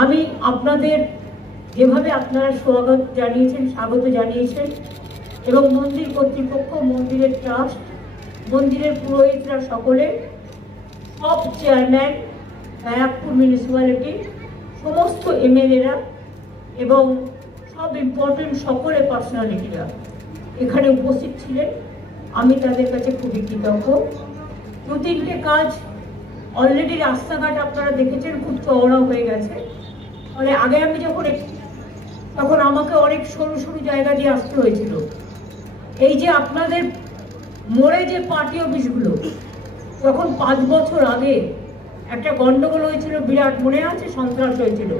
আমি আপনাদের যেভাবে আপনারা স্বাগত জানিয়েছেন এবং মন্দির কর্তৃপক্ষ, মন্দিরের ট্রাস্ট, মন্দিরের পুরোহিতরা সকলে, সব চেয়ারম্যান, ব্যারাকপুর মিউনিসিপ্যালিটি, সমস্ত এমএলএরা এবং সব ইম্পর্টেন্ট সকলে পার্সোনালিটিরা এখানে উপস্থিত ছিলেন। আমি তাদের কাছে খুবই কৃতজ্ঞ। 2-3টে কাজ অলরেডি, রাস্তাঘাট আপনারা দেখেছেন খুব চওড়া হয়ে গেছে। ফলে আগে আমি তখন আমাকে অনেক সরু সরু জায়গা দিয়ে আসতে হয়েছিল। এই যে আপনাদের মোড়ে যে পার্টি অফিসগুলো, তখন 5 বছর আগে একটা গন্ডগোল হয়েছিল বিরাট, মনে আছে? সন্ত্রাস হয়েছিল।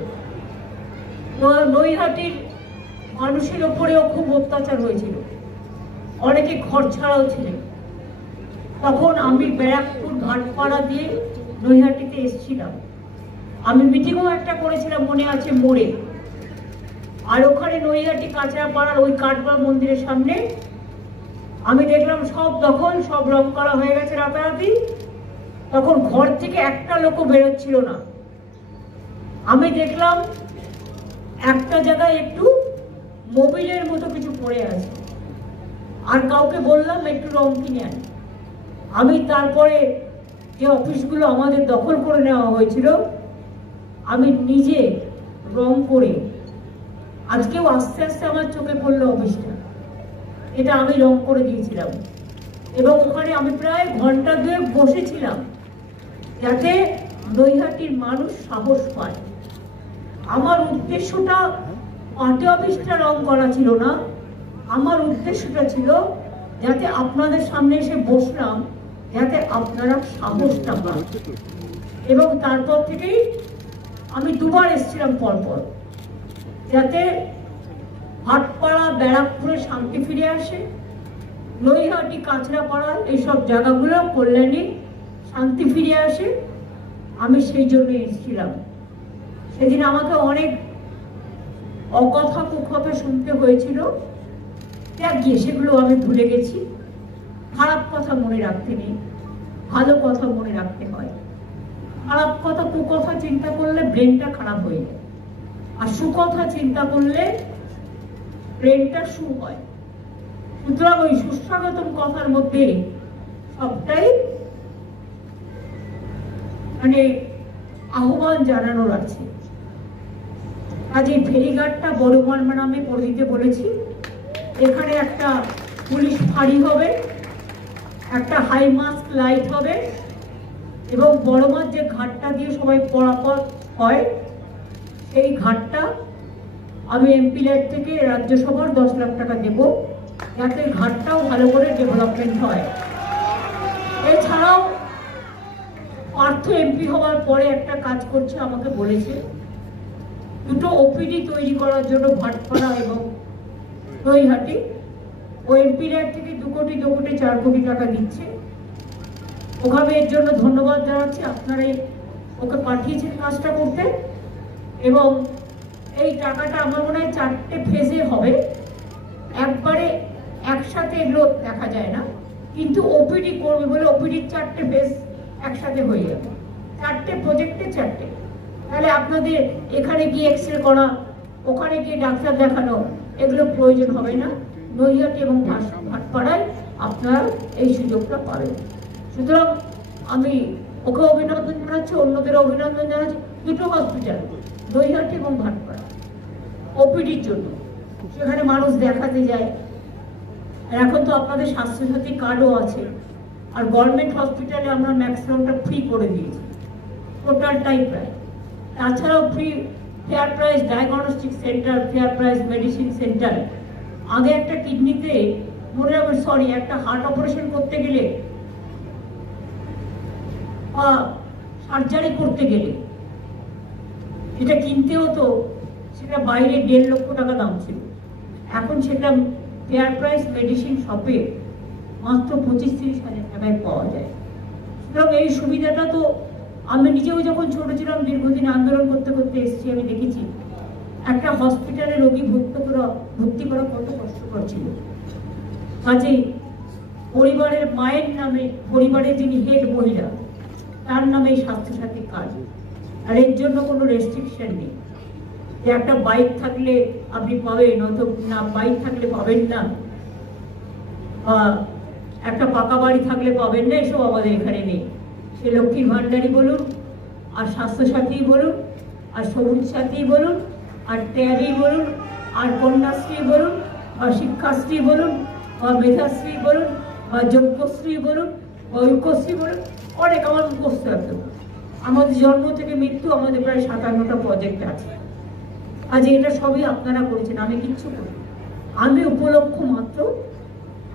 নৈহাটির মানুষের ওপরেও খুব অত্যাচার হয়েছিল, অনেকে ঘর ছাড়াও ছিলেন। তখন আমি ব্যারাকপুর ঘাটপাড়া দিয়ে নৈহাটিতে এসেছিলাম। আমি মিটিংও একটা করেছিলাম, মনে আছে, মোড়ে। আর ওখানে নৈহাটি কাঁচরাপাড়ার ওই কাঠগড়া মন্দিরের সামনে আমি দেখলাম সব দখল, সব রং করা হয়ে গেছে রাতারাতি। তখন ঘর থেকে একটা লোকও বেরোচ্ছিল না। আমি দেখলাম একটা জায়গায় একটু মোবিলের মতো কিছু পড়ে আছে, আর কাউকে বললাম একটু রং কিনে আন। আমি তারপরে যে অফিসগুলো আমাদের দখল করে নেওয়া হয়েছিল, আমি নিজে রং করে, আজকেও আস্তে আস্তে আমার চোখে পড়লো অফিসটা, এটা আমি রং করে দিয়েছিলাম। এবং ওখানে আমি প্রায় ঘন্টা 2 বসেছিলাম যাতে নৈহাটির মানুষ সাহস পায়। আমার উদ্দেশ্যটা পার্টি অফিসটা রং করা ছিল না, আমার উদ্দেশ্যটা ছিল যাতে আপনাদের সামনে এসে বসলাম, যাতে আপনারা সাহসটা পান। এবং তারপর থেকেই আমি 2বার এসেছিলাম পরপর, যাতে ভাটপাড়া, ব্যারাকপুরে শান্তি ফিরে আসে, নৈহাটি, কাঁচরাপাড়া, এইসব জায়গাগুলো, কল্যাণী, শান্তি ফিরে আসে। আমি সেই জন্য এসেছিলাম। সেদিন আমাকে অনেক অকথা কুকথা শুনতে হয়েছিল, গিয়ে সেগুলো আমি ভুলে গেছি। খারাপ কথা মনে রাখতে নেই, ভালো কথা মনে রাখতে হয়। খারাপ কথা, কুকথা চিন্তা করলে ব্রেনটা খারাপ হয়ে যায়, আর সুকথা চিন্তা করলে ব্রেনটা সু হয়। সুতরাং ওই সুস্বাগতম কথার মধ্যে সবটাই আহ্বান জানানোর আছে। আজ এই ফেরিঘাটটা বড়মার নামে করে দিতে বলেছি। এখানে একটা পুলিশ ফাঁড়ি হবে, একটা হাই মাস্ক লাইট হবে, এবং বড়মার যে ঘাটটা দিয়ে সবাই পরাপর হয়, সেই ঘাটটা আমি এমপি ল্যাড থেকে রাজ্যসভার 10 লাখ টাকা দেব, যাতে ঘাটটাও ভালো করে ডেভেলপমেন্ট হয়। এছাড়াও পার্থ এমপি হওয়ার পরে একটা কাজ করছে, আমাকে বলেছে 2টো ওপিডি তৈরি করার জন্য ভাটপাড়া এবং নৈহাটি। ও এমপি ল্যাড থেকে 2 কোটি 4 কোটি টাকা দিচ্ছে। ওখানে এর জন্য ধন্যবাদ জানাচ্ছি, আপনারা ওকে পাঠিয়েছেন কাজটা করতে। এবং এই টাকাটা আমার মনে হয় 4টে ফেজে হবে, একবারে একসাথে এগুলো দেখা যায় না, কিন্তু ওপিডি করবে বলে ওপিডির 4টে ফেজ একসাথে হয়ে যাবে। 4টে প্রজেক্টে 4টে। তাহলে আপনাদের এখানে গিয়ে এক্সরে করা, ওখানে গিয়ে ডাক্তার দেখানো, এগুলো প্রয়োজন হবে না। নৈহাটি এবং ভাটপাড়ায় আপনারা এই সুযোগটা পাবেন। সুতরাং আমি ওকে অভিনন্দন জানাচ্ছি, অন্যদের অভিনন্দন জানাচ্ছি। 2টো হসপিটাল, নৈহাটি এবং ভাটপাড়া, ওপিডির জন্য, সেখানে মানুষ দেখাতে যায়। আর এখন তো আপনাদের স্বাস্থ্যসাথী কার্ডও আছে, আর গভর্নমেন্ট হসপিটালে আমরা ম্যাক্সিমামটা ফ্রি করে দিয়েছি, টোটালটাই প্রায়। তাছাড়াও free fair price diagnostic centre, fair price medicine centre. আগে একটা কিডনিতে, মনে রাখবেন, একটা হার্ট অপারেশন করতে গেলে, সার্জারি করতে গেলে যেটা কিনতে হতো, সেটা বাইরে 1.5 লক্ষ টাকা দাম ছিল। এখন সেটা ফেয়ার প্রাইস মেডিসিন শপে মাত্র 25-30 হাজার টাকায় পাওয়া যায়। সুতরাং এই সুবিধাটা তো আমি নিজেও যখন ছোট ছিলাম, দীর্ঘদিন আন্দোলন করতে করতে এসেছি, আমি দেখেছি একটা হসপিটালে রোগী ভর্তি করা কত কষ্টকর ছিল। কাজেই পরিবারের মায়ের নামে, পরিবারের যিনি হেড মহিলা, তার নামে স্বাস্থ্যসাথী কার্ড, আর এর জন্য কোনো রেস্ট্রিকশন নেই যে একটা বাইক থাকলে আপনি পাবেন, না বাইক থাকলে পাবেন না, বা একটা পাকা বাড়ি থাকলে পাবেন না, এসব আমাদের এখানে নেই। সে লক্ষ্মীর ভাণ্ডারই বলুন, আর স্বাস্থ্যসাথী বলুন, আর সবুজ সাথী বলুন, আর ট্যাগই বলুন, আর কন্যাশ্রী বলুন, বা শিক্ষাশ্রী বলুন, বা মেধাশ্রী বলুন, বা যোগ্যশ্রী বলুন, বা ঐক্যশ্রী বলুন, অনেক আমার মুখস্থ একদম। আমাদের জন্ম থেকে মৃত্যু আমাদের প্রায় 57টা প্রজেক্ট আছে। আজ এটা সবই আপনারা করেছেন, আমি কিচ্ছু করি, আমি উপলক্ষ মাত্র।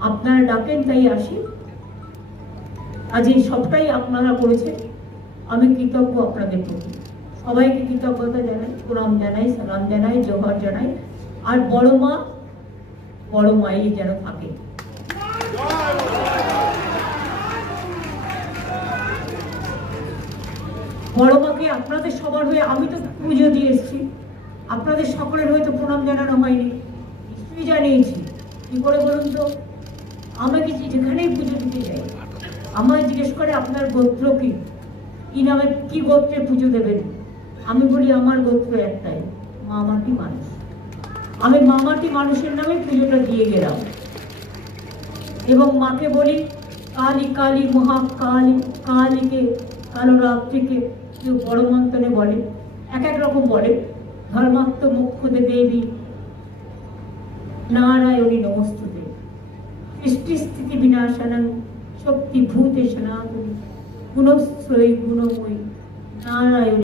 আপনারা ডাকেন তাই আসি। আজ এই সবটাই আপনারা করেছেন, আমি কৃতজ্ঞ আপনাদের প্রতি। সবাইকে কৃতজ্ঞতা জানাই, প্রণাম জানাই, সালাম জানাই, জোহর জানাই। আর বড় মাই যেন থাকে। বড় মাকে আপনাদের সবার হয়ে আমি তো পুজো দিয়ে এসেছি, আপনাদের সকলের হয়তো প্রণাম জানানো হয়নি, নিশ্চয়ই জানিয়েছি। কি করে বলুন তো? আমাকে যেখানেই পুজো দিতে যাই আমায় জিজ্ঞেস করে আপনার গোত্র কি, কি নামে, কি গোত্রে পুজো দেবেন। আমি বলি আমার গোত্র একটাই, মামাটি মানুষ। আমি মামাটি মানুষের নামে পুজোটা দিয়ে গেলাম। এবং মাকে বলি কালী কালী মহাকালী, কালীকে, কালো রাত্রিকে কেউ বড় মন্ত্রণে বলে, এক এক রকম বলে। ধর্মাত্ম মুখ্যদে দেবী নারায়ণী নমস্তুতে, সৃষ্টি স্থিতি বিনাশানং শক্তি ভূতে সনাতনী গুণশ্রয়ী গুণময়ী নারায়ণী।